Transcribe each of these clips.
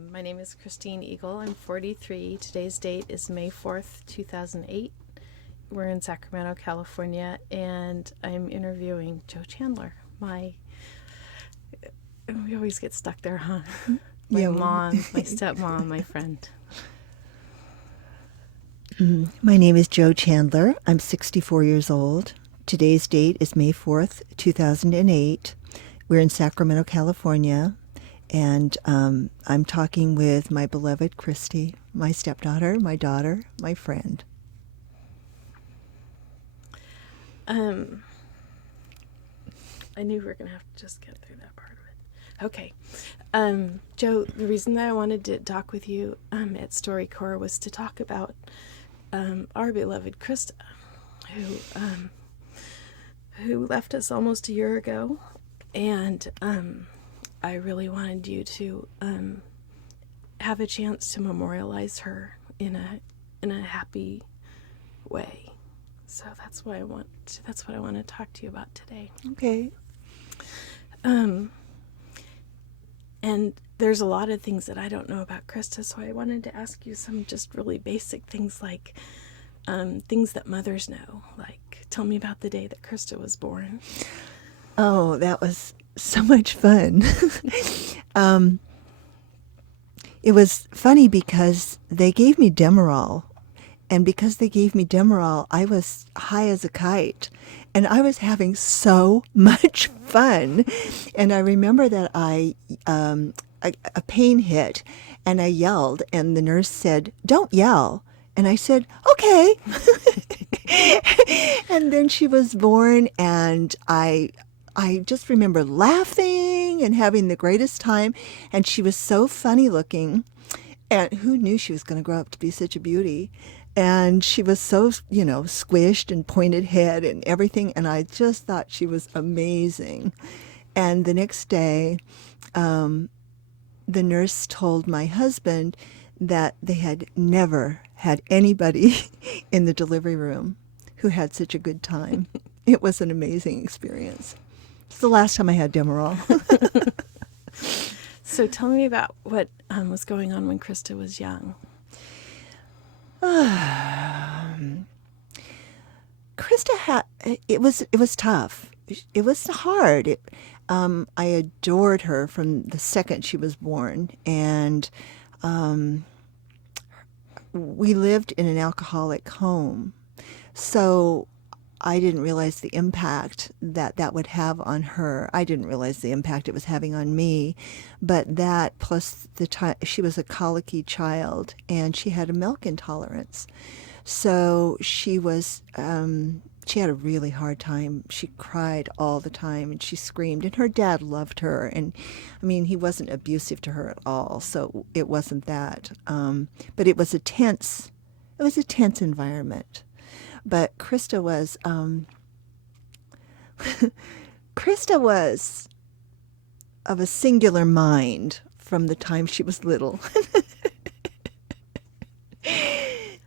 My name is Kristine Eagle. I'm 43. Today's date is May 4th, 2008. We're in Sacramento, California, and I'm interviewing Joe Chandler. We always get stuck there, huh? My mom, my stepmom, my friend. My name is Joe Chandler. I'm 64 years old. Today's date is May 4th, 2008. We're in Sacramento, California, and I'm talking with my beloved Kristine, my stepdaughter, my daughter, my friend. I knew we were going to have to just get through that part of it. Okay. Joe, the reason that I wanted to talk with you at StoryCorps was to talk about our beloved Krista, who left us almost a year ago, and I really wanted you to have a chance to memorialize her in a happy way. So that's what I want to talk to you about today. Okay. And there's a lot of things that I don't know about Krista, so I wanted to ask you some just really basic things, like things that mothers know. Like, tell me about the day that Krista was born. Oh, that was so much fun. It was funny because they gave me Demerol. And because they gave me Demerol, I was high as a kite. And I was having so much fun. And I remember that a pain hit, and I yelled, and the nurse said, "Don't yell." And I said, "Okay." And then she was born, and I just remember laughing and having the greatest time. And she was so funny looking. And who knew she was going to grow up to be such a beauty? And she was so, squished and pointed head and everything. And I just thought she was amazing. And the next day, the nurse told my husband that they had never had anybody in the delivery room who had such a good time. It was an amazing experience. It's the last time I had Demerol. So tell me about what was going on when Krista was young. Krista it was tough. It was hard. I adored her from the second she was born, and we lived in an alcoholic home, so I didn't realize the impact that would have on her. I didn't realize the impact it was having on me, but that plus the time she was a colicky child and she had a milk intolerance, so she was she had a really hard time. She cried all the time and she screamed, and her dad loved her, and I mean, he wasn't abusive to her at all, so it wasn't that, but it was a tense environment. But Krista was of a singular mind from the time she was little.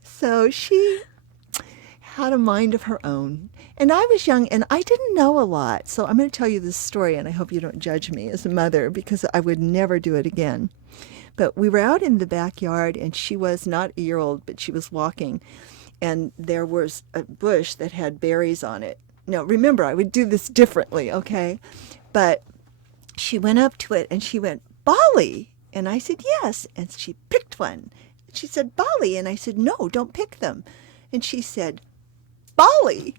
So she had a mind of her own. And I was young and I didn't know a lot. So I'm going to tell you this story, and I hope you don't judge me as a mother, because I would never do it again. But we were out in the backyard, and she was not a year old, but she was walking. And there was a bush that had berries on it. Now, remember, I would do this differently, okay? But she went up to it, and she went, "Bali." And I said, "Yes." And she picked one. She said, "Bali." And I said, "No, don't pick them." And she said, "Bali."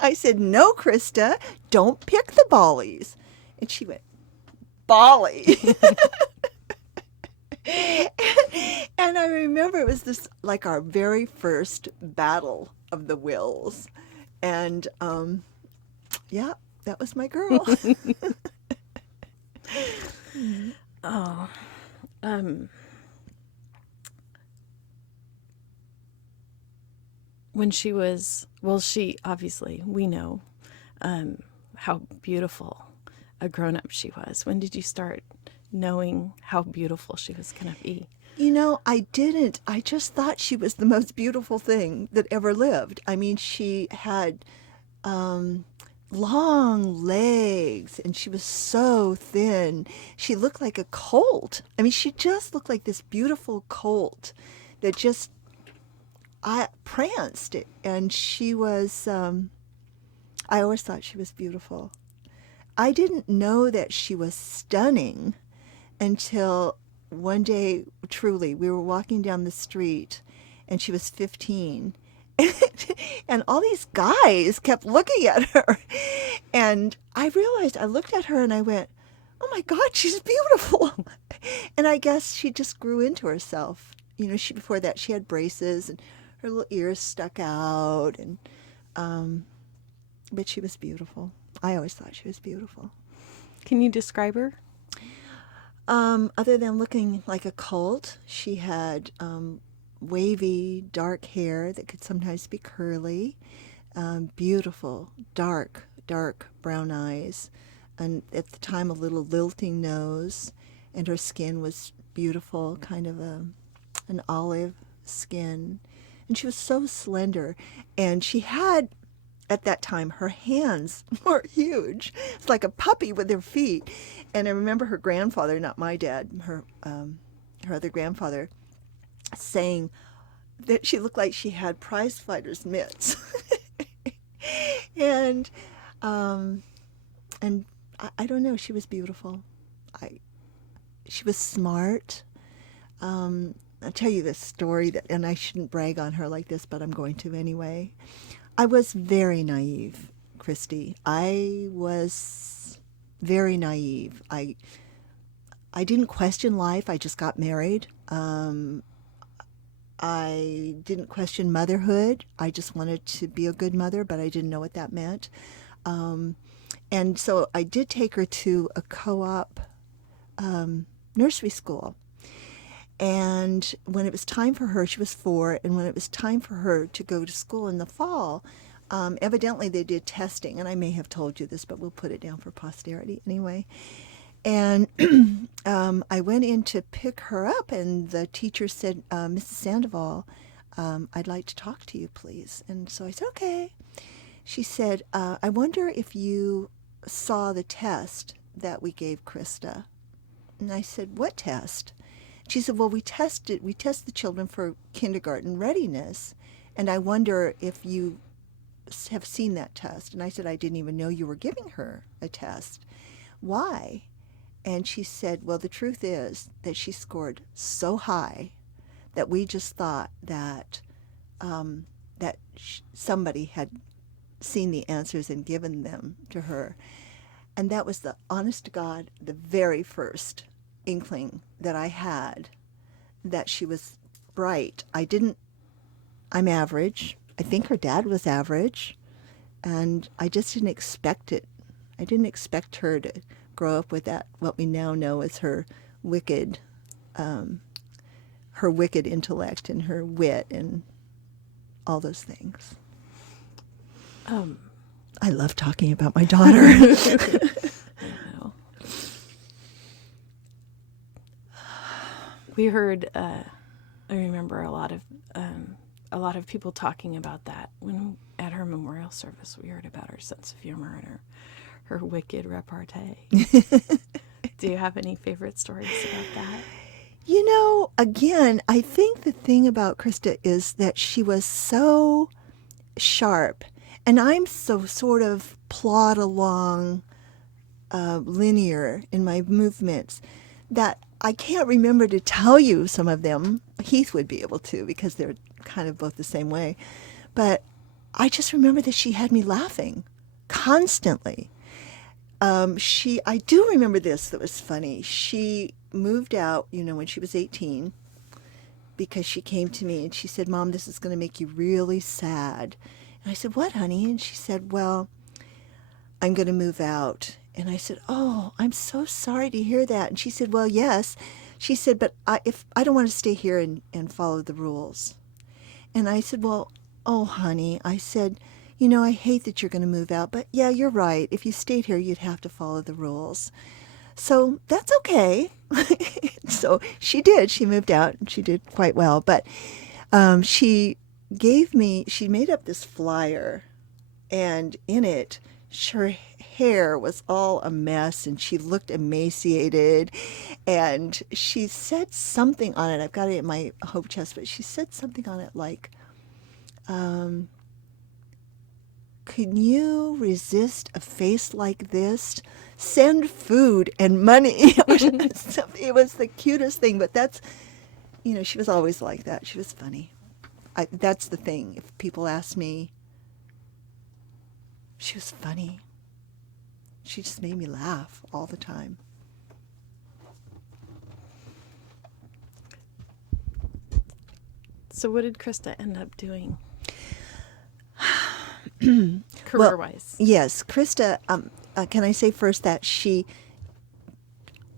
I said, "No, Krista, don't pick the Balis." And she went, "Bali." And I remember it was this, like, our very first battle of the wills. And, yeah, that was my girl. Oh, when she was, she obviously, we know how beautiful a grown-up she was. When did you start knowing how beautiful she was going to be? I didn't. I just thought she was the most beautiful thing that ever lived. I mean, she had long legs, and she was so thin. She looked like a colt. I mean, she just looked like this beautiful colt that just pranced. And she was, I always thought she was beautiful. I didn't know that she was stunning until one day, truly, we were walking down the street, and she was 15. And all these guys kept looking at her. And I realized, I looked at her and I went, oh my God, she's beautiful. And I guess she just grew into herself. You know, before that she had braces and her little ears stuck out. But she was beautiful. I always thought she was beautiful. Can you describe her? Other than looking like a colt, she had wavy, dark hair that could sometimes be curly, beautiful, dark brown eyes, and at the time a little lilting nose, and her skin was beautiful, kind of an olive skin, and she was so slender, and she had, at that time, her hands were huge. It's like a puppy with her feet. And I remember her grandfather, not my dad, her other grandfather, saying that she looked like she had prize fighter's mitts. and I don't know, she was beautiful. She was smart. I'll tell you this story, and I shouldn't brag on her like this, but I'm going to anyway. I was very naive, Christy. I was very naive. I didn't question life. I just got married. I didn't question motherhood. I just wanted to be a good mother, but I didn't know what that meant. And so I did take her to a co-op nursery school. And when it was time for her, she was 4, and when it was time for her to go to school in the fall, evidently they did testing, and I may have told you this, but we'll put it down for posterity anyway. And I went in to pick her up, and the teacher said, Mrs. Sandoval, I'd like to talk to you, please. And so I said, okay. She said, I wonder if you saw the test that we gave Krista. And I said, what test? She said, well, we test the children for kindergarten readiness, and I wonder if you have seen that test. And I said, I didn't even know you were giving her a test. Why? And she said, well, the truth is that she scored so high that we just thought that somebody had seen the answers and given them to her. And that was the, honest to God, the very first inkling that I had that she was bright. I'm average. I think her dad was average, and I just didn't expect it. I didn't expect her to grow up with that, what we now know as her wicked intellect and her wit and all those things. I love talking about my daughter. I know. We heard, I remember a lot of people talking about that when at her memorial service. We heard about her sense of humor and her wicked repartee. Do you have any favorite stories about that? You know, again, I think the thing about Krista is that she was so sharp, and I'm so sort of plod along linear in my movements that I can't remember to tell you some of them. Heath would be able to, because they're kind of both the same way. But I just remember that she had me laughing constantly. I do remember this that was funny. She moved out, when she was 18, because she came to me and she said, Mom, this is going to make you really sad. And I said, what, honey? And she said, well, I'm going to move out. And I said, oh, I'm so sorry to hear that. And she said, well, yes. She said, but if I don't want to stay here and follow the rules. And I said, well, oh, honey, I said, I hate that you're going to move out, but yeah, you're right. If you stayed here, you'd have to follow the rules. So that's okay. So she did. She moved out, and she did quite well. But she made up this flyer, and in it, her hair was all a mess, and she looked emaciated, and she said something on it. I've got it in my hope chest, but she said something on it like, can you resist a face like this? Send food and money. It was the cutest thing, but that's, she was always like that. She was funny. That's the thing. If people ask me, she was funny. She just made me laugh all the time. So what did Krista end up doing? Well, Career-wise. yes, Krista, can I say first that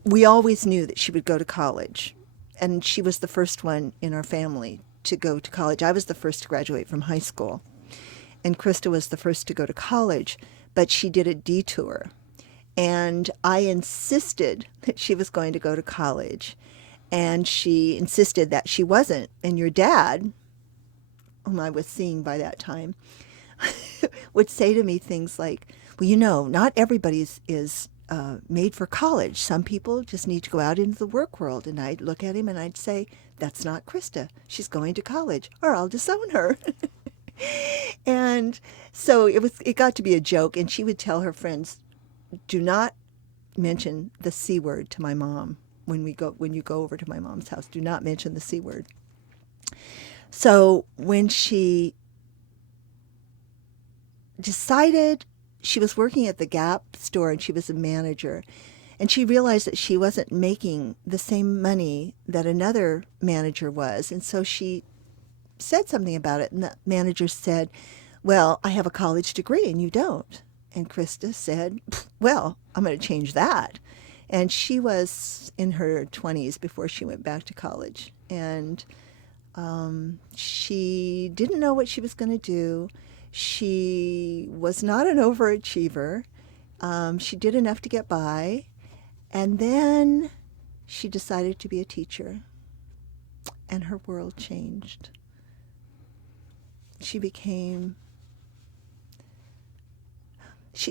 we always knew that she would go to college, and she was the first one in our family to go to college. I was the first to graduate from high school, and Krista was the first to go to college, but she did a detour, and I insisted that she was going to go to college, and she insisted that she wasn't, and your dad, whom I was seeing by that time, would say to me things like, well, not everybody is made for college. Some people just need to go out into the work world. And I'd look at him and I'd say, that's not Krista. She's going to college, or I'll disown her. And so it got to be a joke. And she would tell her friends, do not mention the C word to my mom when you go over to my mom's house. Do not mention the C word. So when she decided, she was working at the Gap store and she was a manager, and she realized that she wasn't making the same money that another manager was, and so she said something about it, and the manager said, well, I have a college degree and you don't. And Krista said, well, I'm going to change that. And she was in her 20s before she went back to college, and she didn't know what she was going to do. She was not an overachiever. She did enough to get by. And then she decided to be a teacher. And her world changed. She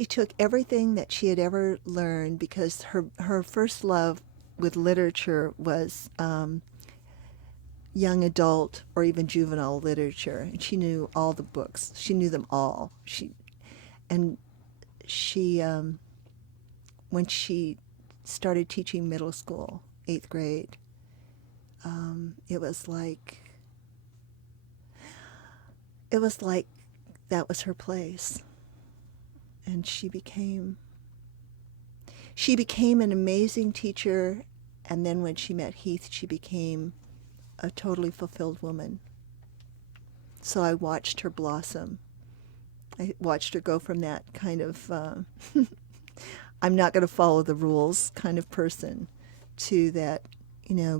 took everything that she had ever learned, because her first love with literature was young adult or even juvenile literature, and she knew all the books. She knew them all. When she started teaching middle school, 8th grade, it was like that was her place, and she became an amazing teacher. And then when she met Heath, she became a totally fulfilled woman. So I watched her blossom. I watched her go from that kind of I'm not going to follow the rules kind of person to that,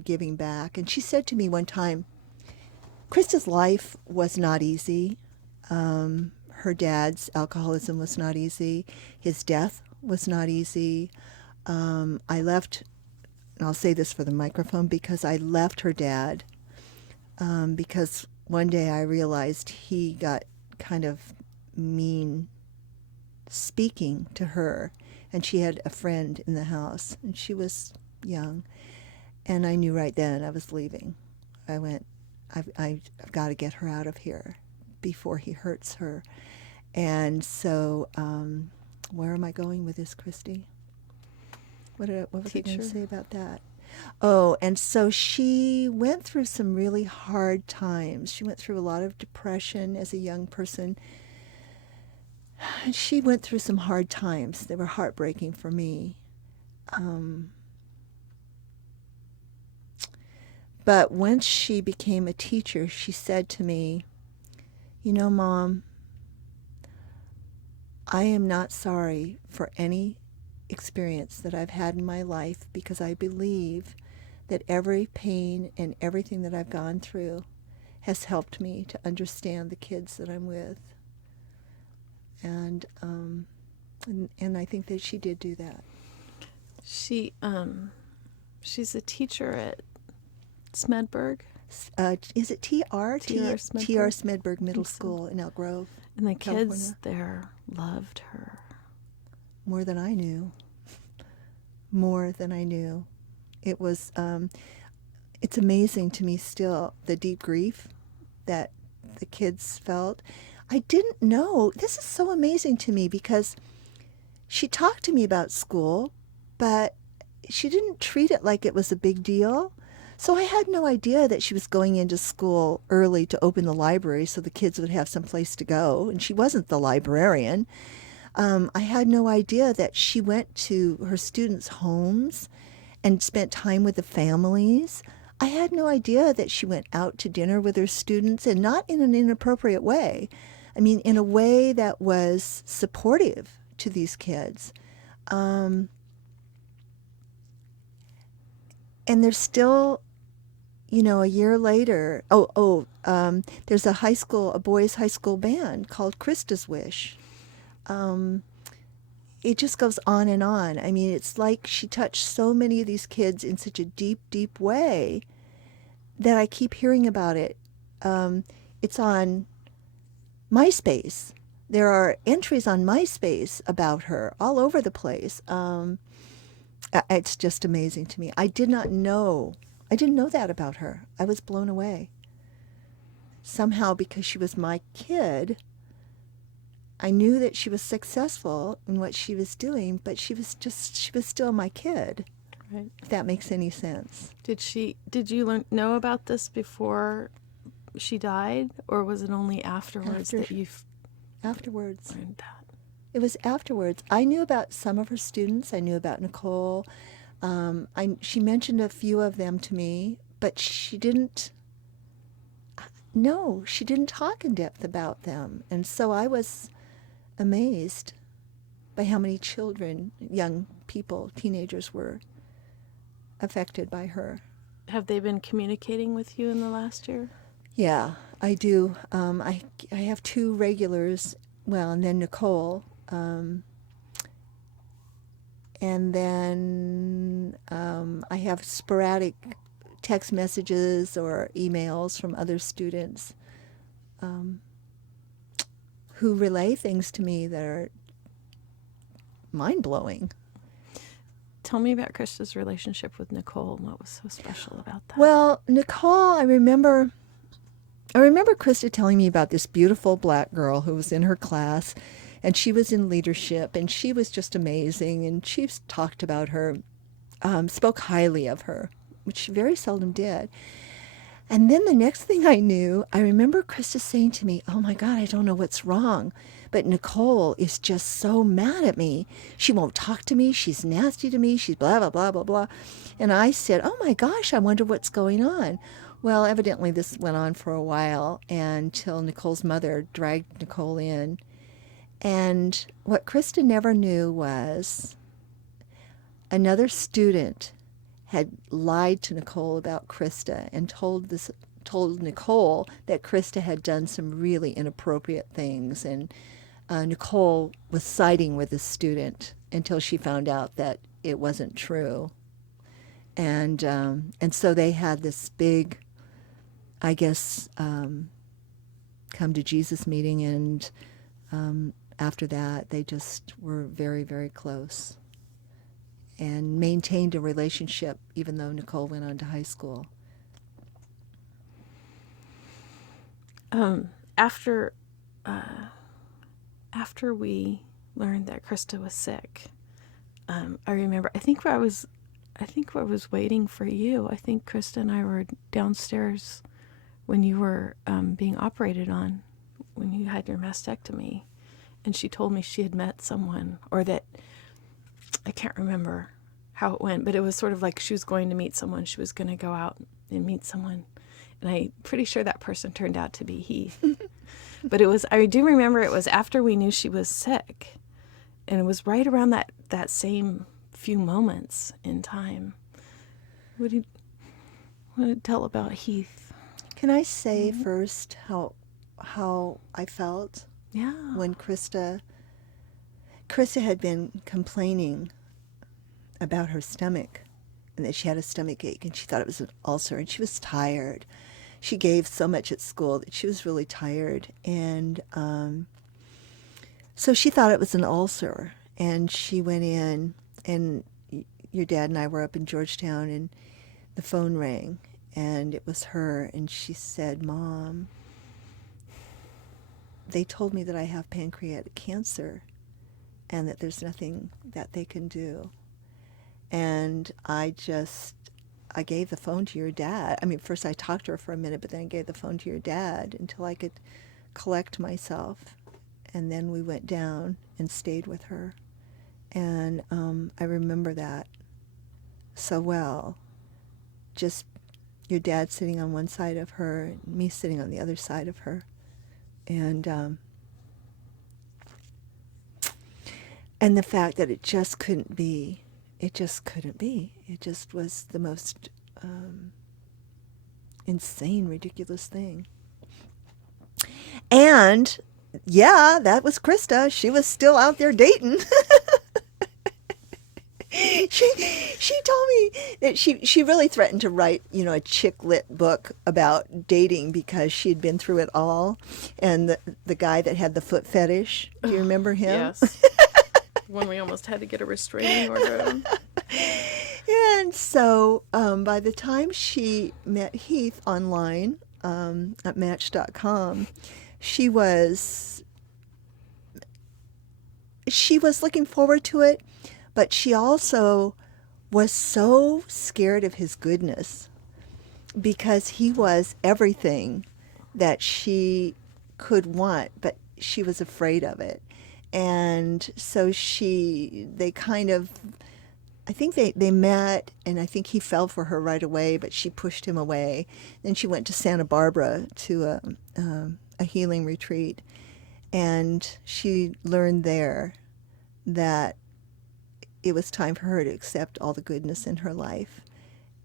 giving back. And she said to me one time, Krista's life was not easy. Her dad's alcoholism was not easy. His death was not easy. I left, and I'll say this for the microphone, because I left her dad because one day I realized he got kind of mean speaking to her, and she had a friend in the house, and she was young, and I knew right then I was leaving. I went, I've got to get her out of here before he hurts her. And so where am I going with this, Christy? What was I going to say about that? Oh, and so she went through some really hard times. She went through a lot of depression as a young person. She went through some hard times. They were heartbreaking for me. But once she became a teacher, she said to me, Mom, I am not sorry for any experience that I've had in my life, because I believe that every pain and everything that I've gone through has helped me to understand the kids that I'm with. And I think that she did do that. She's a teacher at Smedberg. Is it TR? TR Smedberg. TR Smedberg Middle School in Elk Grove. And the California. kids there loved her. More than I knew. More than I knew. It was, it's amazing to me still, the deep grief that the kids felt. I didn't know. This is so amazing to me because she talked to me about school, but she didn't treat it like it was a big deal. So I had no idea that she was going into school early to open the library so the kids would have some place to go. And she wasn't the librarian. I had no idea that she went to her students' homes and spent time with the families. I had no idea that she went out to dinner with her students, and not in an inappropriate way. I mean, in a way that was supportive to these kids. And there's still, a year later, there's a boys' high school band called Krista's Wish. It just goes on and on. I mean, it's like she touched so many of these kids in such a deep, deep way that I keep hearing about it. It's on MySpace. There are entries on MySpace about her all over the place. It's just amazing to me. I didn't know that about her. I was blown away. Somehow, because she was my kid, I knew that she was successful in what she was doing, but she was still my kid. Right. If that makes any sense. Did you know about this before she died, or was it only afterwards that you Afterwards. learned that? It was afterwards. I knew about some of her students. I knew about Nicole. She mentioned a few of them to me, but she didn't talk in depth about them. And so I was amazed by how many children, young people, teenagers were affected by her. Have they been communicating with you in the last year? Yeah, I do. I have two regulars, and then Nicole. And then I have sporadic text messages or emails from other students who relay things to me that are mind-blowing. Tell me about Krista's relationship with Nicole and what was so special about that. Well, Nicole, I remember Krista telling me about this beautiful black girl who was in her class, and she was in leadership, and she was just amazing, and she talked about her, spoke highly of her, which she very seldom did. And then the next thing I knew, I remember Krista saying to me, "Oh my God, I don't know what's wrong, but Nicole is just so mad at me. She won't talk to me. She's nasty to me. She's blah, blah, blah, blah, blah." And I said, "Oh my gosh, I wonder what's going on." Well, evidently this went on for a while until Nicole's mother dragged Nicole in. And what Krista never knew was another student had lied to Nicole about Krista and told Nicole that Krista had done some really inappropriate things. And Nicole was siding with the student until she found out that it wasn't true. And so they had this big, I guess, come to Jesus meeting, and after that they just were very, very close and maintained a relationship even though Nicole went on to high school. After we learned that Krista was sick, I remember, I think I was waiting for you. I think Krista and I were downstairs when you were being operated on, when you had your mastectomy, and she told me she had met someone, or that, I can't remember how it went, but it was sort of like she was going to meet someone. She was going to go out and meet someone, and I'm pretty sure that person turned out to be Heath. But I do remember it was after we knew she was sick, and it was right around that same few moments in time. What do you tell about Heath? Can I say first how I felt? Yeah. When Krista had been complaining about her stomach and that she had a stomach ache, and she thought it was an ulcer, and she was tired. She gave so much at school that she was really tired, and So she thought it was an ulcer, and she went in, and your dad and I were up in Georgetown, and the phone rang, and it was her, and she said, "Mom, they told me that I have pancreatic cancer and that there's nothing that they can do." And I gave the phone to your dad. I mean, first I talked to her for a minute, but then I gave the phone to your dad until I could collect myself. And then we went down and stayed with her. And I remember that so well. Just your dad sitting on one side of her, me sitting on the other side of her. And the fact that it just couldn't be. It just couldn't be. It just was the most insane, ridiculous thing. And yeah, that was Krista. She was still out there dating. She told me that she really threatened to write, a chick lit book about dating because she had been through it all. And the guy that had the foot fetish, do you remember him? Yes. When we almost had to get a restraining order. And so by the time she met Heath online at Match.com, she was looking forward to it, but she also was so scared of his goodness because he was everything that she could want, but she was afraid of it. And so they kind of, I think they met, and I think he fell for her right away, but she pushed him away. Then she went to Santa Barbara to a healing retreat, and she learned there that it was time for her to accept all the goodness in her life.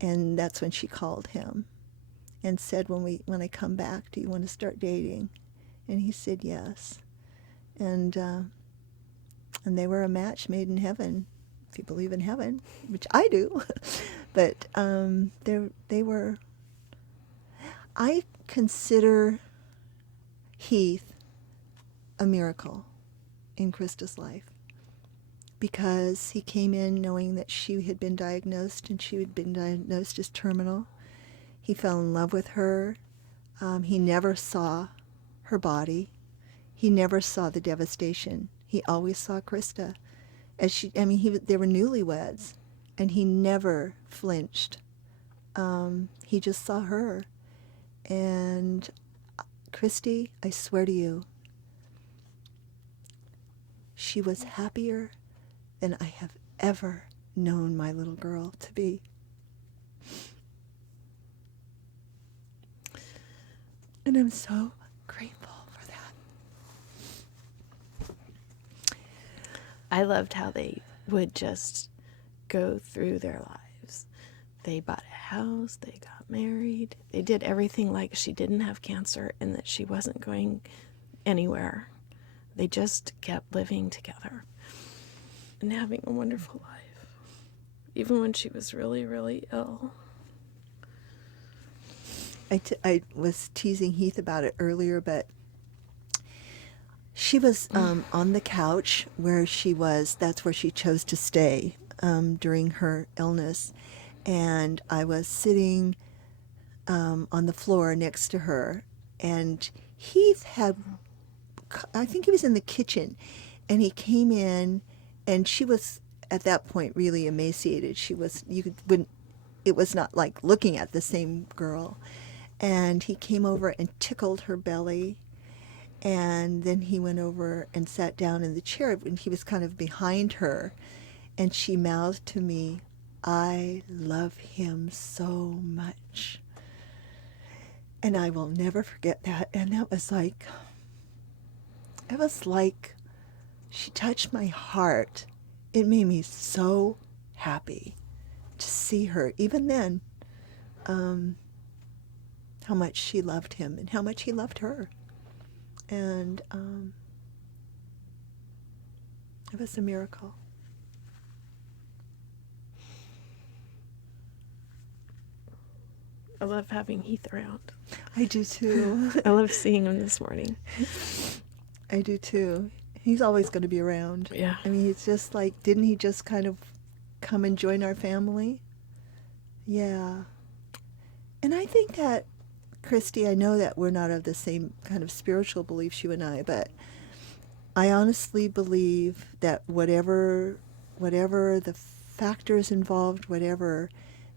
And that's when she called him and said, when I come back, do you want to start dating? And he said yes. And they were a match made in heaven, if you believe in heaven, which I do. But they were. I consider Heath a miracle in Krista's life because he came in knowing that she had been diagnosed, and she had been diagnosed as terminal. He fell in love with her. He never saw her body. He never saw the devastation. He always saw Krista as they were newlyweds, and he never flinched. He just saw her. And Christy, I swear to you, she was happier than I have ever known my little girl to be. And I'm so grateful for that. I loved how they would just go through their lives. They bought a house, they got married, they did everything like she didn't have cancer and that she wasn't going anywhere. They just kept living together and having a wonderful life, even when she was really, really ill. I was teasing Heath about it earlier, but she was on the couch where she was. That's where she chose to stay during her illness. And I was sitting on the floor next to her. And Heath I think he was in the kitchen. And he came in, and she was, at that point, really emaciated. It was not like looking at the same girl. And he came over and tickled her belly. And then he went over and sat down in the chair, and he was kind of behind her. And she mouthed to me, "I love him so much." And I will never forget that. And it was like she touched my heart. It made me so happy to see her, even then, how much she loved him and how much he loved her. And it was a miracle. I love having Heath around. I do too. I love seeing him this morning. I do too. He's always going to be around. Yeah. I mean, it's just like, didn't he just kind of come and join our family? Yeah. And I think that, Christy, I know that we're not of the same kind of spiritual beliefs, you and I, but I honestly believe that whatever the factors involved, whatever,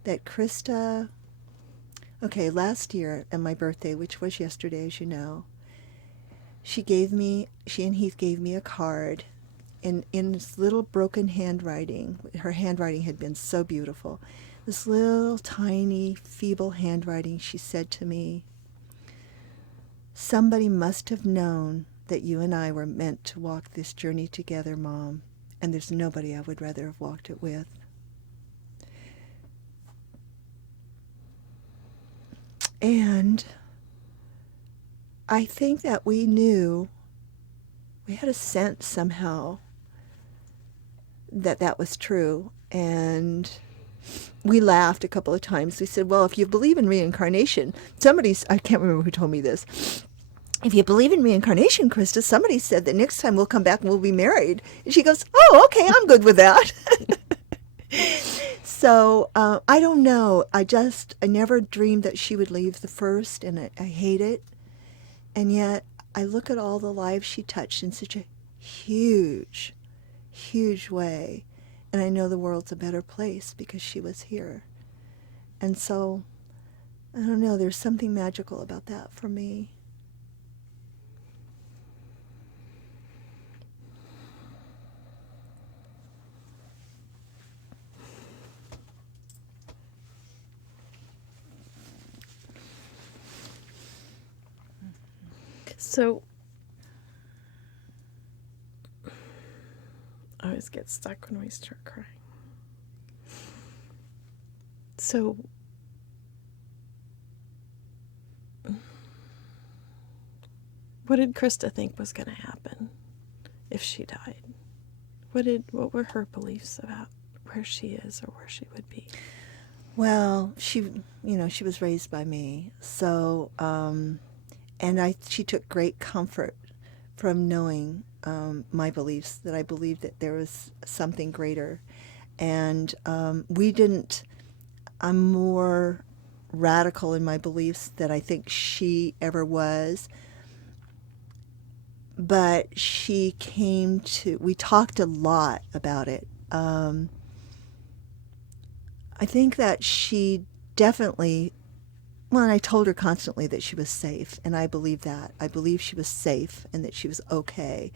that Krista, okay, last year on my birthday, which was yesterday, as you know, she and Heath gave me a card in this little broken handwriting. Her handwriting had been so beautiful. This little tiny feeble handwriting. She said to me, "Somebody must have known that you and I were meant to walk this journey together, Mom, and there's nobody I would rather have walked it with." And I think that we knew, we had a sense somehow that that was true. And we laughed a couple of times. We said, well, if you believe in reincarnation, I can't remember who told me this. If you believe in reincarnation, Krista, somebody said that next time we'll come back and we'll be married. And she goes, oh, okay, I'm good with that. So I don't know. I never dreamed that she would leave the first, and I hate it. And yet I look at all the lives she touched in such a huge, huge way. And I know the world's a better place because she was here. And so, I don't know, there's something magical about that for me. So, I always get stuck when we start crying. So, what did Krista think was going to happen if she died? What were her beliefs about where she is or where she would be? Well, she was raised by me, so, she took great comfort from knowing my beliefs, that I believed that there was something greater. And I'm more radical in my beliefs than I think she ever was. But we talked a lot about it. I think that she definitely, well, and I told her constantly that she was safe, and I believe that. I believe she was safe and that she was okay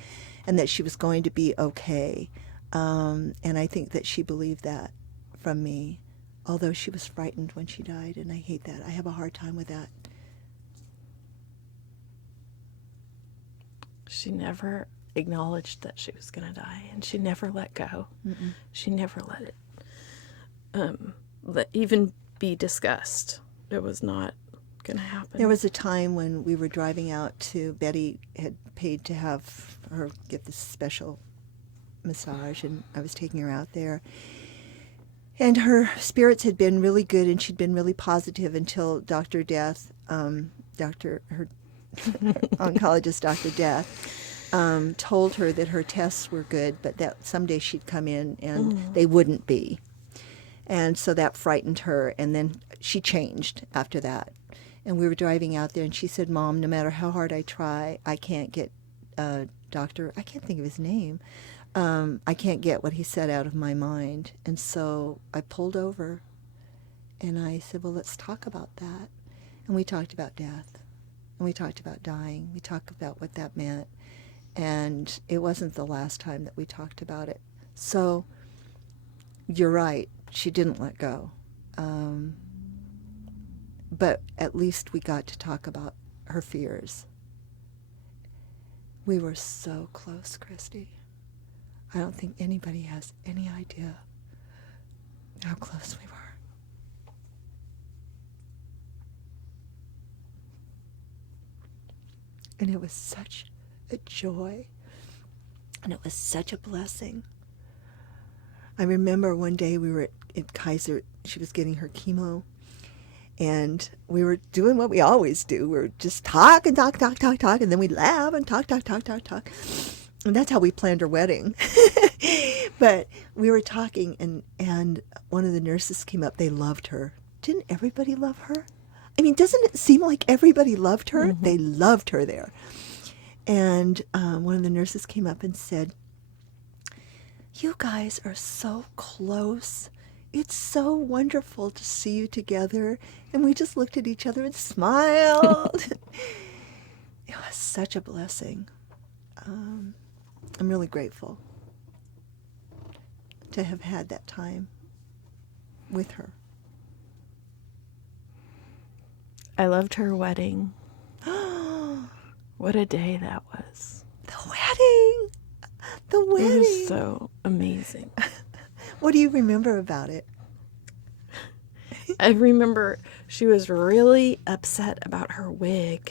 and that she was going to be okay. And I think that she believed that from me, although she was frightened when she died, and I hate that. I have a hard time with that. She never acknowledged that she was going to die, and she never let go. Mm-mm. She never let it even be discussed. It was not going to happen. There was a time when we were driving out to, Betty had paid to have her get this special massage, and I was taking her out there. And her spirits had been really good, and she'd been really positive until Dr. Death, her oncologist, Dr. Death, told her that her tests were good, but that someday she'd come in and they wouldn't be. And so that frightened her, and then she changed after that. And we were driving out there, and she said, Mom, no matter how hard I try, I can't get Dr. I can't think of his name. I can't get what he said out of my mind. And so I pulled over, and I said, well, let's talk about that. And we talked about death, and we talked about dying. We talked about what that meant. And it wasn't the last time that we talked about it. So you're right. She didn't let go. But at least we got to talk about her fears. We were so close, Christy. I don't think anybody has any idea how close we were. And it was such a joy, and it was such a blessing. I remember one day we were at Kaiser. She was getting her chemo, and we were doing what we always do. We were just talk, and then we'd laugh and talk. And that's how we planned her wedding. But we were talking, and one of the nurses came up. They loved her. Didn't everybody love her? I mean, doesn't it seem like everybody loved her? Mm-hmm. They loved her there. And one of the nurses came up and said, "You guys are so close. It's so wonderful to see you together." And we just looked at each other and smiled. It was such a blessing. I'm really grateful to have had that time with her. I loved her wedding. What a day that was. The wedding! The wedding! It was so amazing. What do you remember about it? I remember she was really upset about her wig.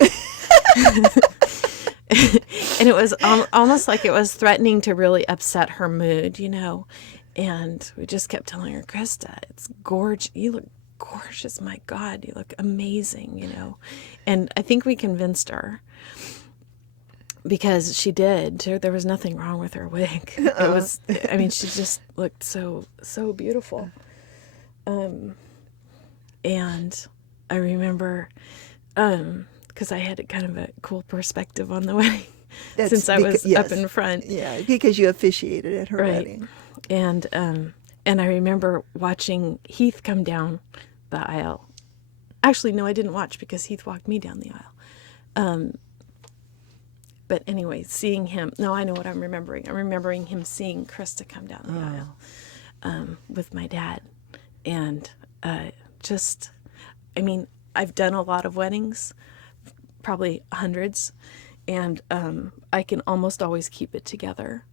And it was almost like it was threatening to really upset her mood, you know. And we just kept telling her, "Krista, it's gorgeous. You look gorgeous. My God, you look amazing," you know. And I think we convinced her, because she did. There was nothing wrong with her wig. It was, I mean, she just looked so beautiful. And I remember, because I had kind of a cool perspective on the wedding, since I was up in front. Yeah, because you officiated at her wedding. And I remember watching Heath come down the aisle. Actually, no, I didn't watch, because Heath walked me down the aisle. But anyway, seeing him, no, I know what I'm remembering. I'm remembering him seeing Krista come down the aisle with my dad. And just, I mean, I've done a lot of weddings, probably hundreds, and I can almost always keep it together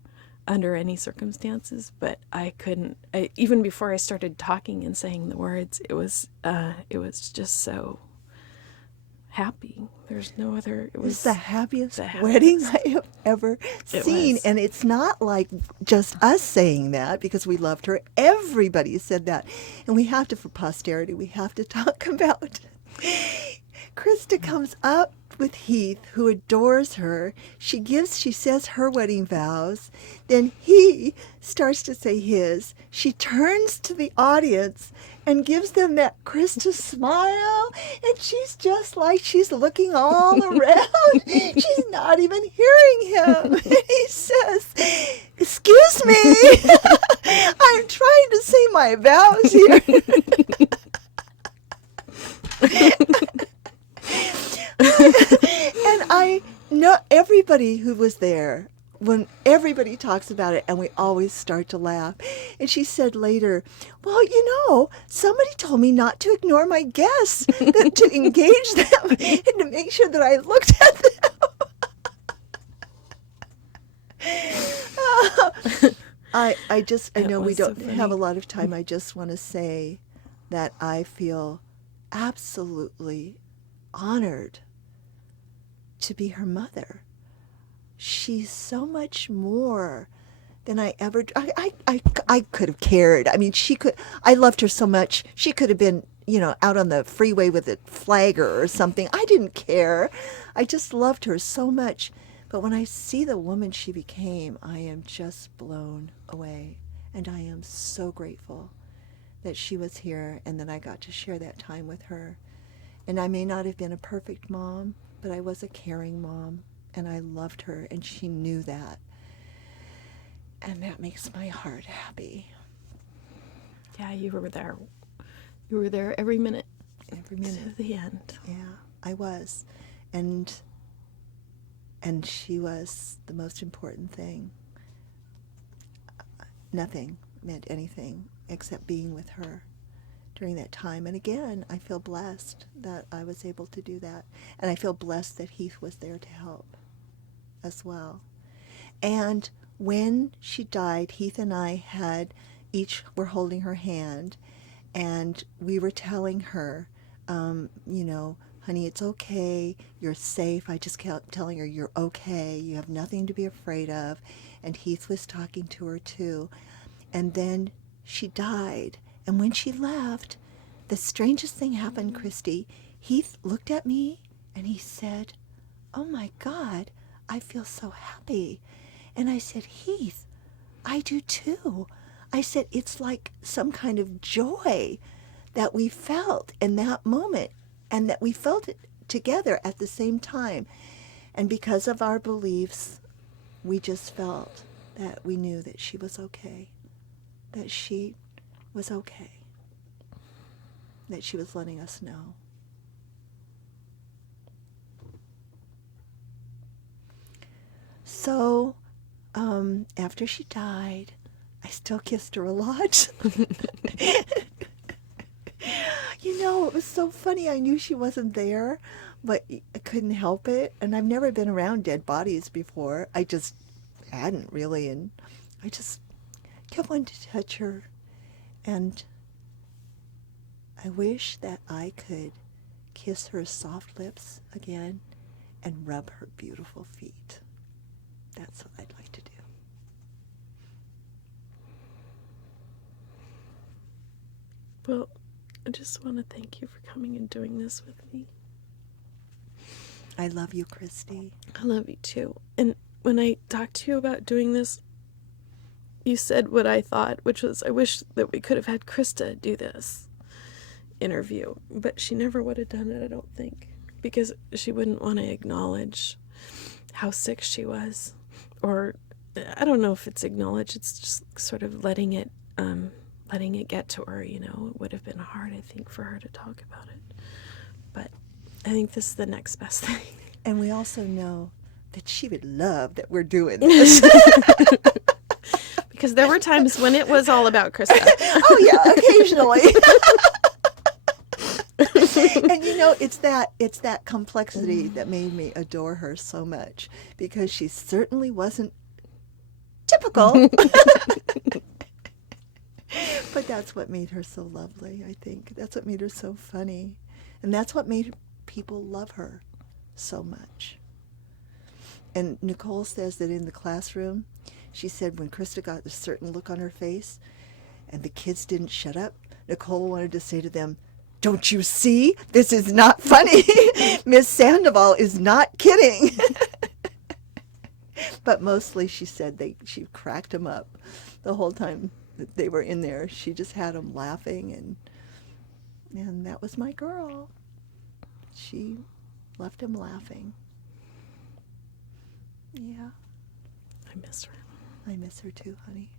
under any circumstances, but I couldn't. Even before I started talking and saying the words, it was just so happy. There's no other. It was the happiest wedding I have ever seen, and it's not like just us saying that because we loved her. Everybody said that, and we have to, for posterity, we have to talk about. Krista comes up with Heath, who adores her. She says her wedding vows. Then he starts to say his. She turns to the audience and gives them that Krista smile, and she's just like she's looking all around. She's not even hearing him. And he says, "Excuse me, I'm trying to say my vows here." And I know everybody who was there, when everybody talks about it, and we always start to laugh. And she said later, "Well, you know, somebody told me not to ignore my guests, that to engage them and to make sure that I looked at them." I know we don't have a lot of time. I just want to say that I feel absolutely honored to be her mother. She's so much more than I ever. I could have cared. I mean, I loved her so much. She could have been, you know, out on the freeway with a flagger or something. I didn't care. I just loved her so much. But when I see the woman she became, I am just blown away. And I am so grateful that she was here and that I got to share that time with her. And I may not have been a perfect mom, but I was a caring mom, and I loved her, and she knew that. And that makes my heart happy. Yeah, you were there. You were there every minute. Every minute. To the end. Yeah, I was. And she was the most important thing. Nothing meant anything except being with her during that time. And again, I feel blessed that I was able to do that. And I feel blessed that Heath was there to help as well. And when she died, Heath and I were holding her hand, and we were telling her, you know, "Honey, it's okay. You're safe." I just kept telling her, "You're okay. You have nothing to be afraid of." And Heath was talking to her too. And then she died. And when she left, the strangest thing happened, Christy. Heath looked at me and he said, "Oh my God, I feel so happy." And I said, Heath, I do too. I said, it's like some kind of joy that we felt in that moment, and that we felt it together at the same time. And because of our beliefs, we just felt that we knew that she was okay, that she was okay, that she was letting us know. So after she died, I still kissed her a lot. You know, it was so funny. I knew she wasn't there, but I couldn't help it. And I've never been around dead bodies before. I just hadn't really. And I just kept wanting to touch her. And I wish that I could kiss her soft lips again and rub her beautiful feet. That's what I'd like to do. Well, I just want to thank you for coming and doing this with me. I love you, Christy. I love you too. And when I talked to you about doing this, you said what I thought, which was, I wish that we could have had Krista do this interview. But she never would have done it, I don't think, because she wouldn't want to acknowledge how sick she was. Or I don't know if it's acknowledged, it's just sort of letting it get to her, you know. It would have been hard, I think, for her to talk about it. But I think this is the next best thing. And we also know that she would love that we're doing this. Because there were times when it was all about Krista. Oh, yeah, occasionally. And, you know, it's that complexity that made me adore her so much, because she certainly wasn't typical. But that's what made her so lovely, I think. That's what made her so funny. And that's what made people love her so much. And Nicole says that in the classroom, she said when Krista got a certain look on her face and the kids didn't shut up, Nicole wanted to say to them, "Don't you see? This is not funny. Miss Sandoval is not kidding." But mostly she said she cracked them up the whole time that they were in there. She just had them laughing, and that was my girl. She left him laughing. Yeah. I miss her. I miss her too, honey.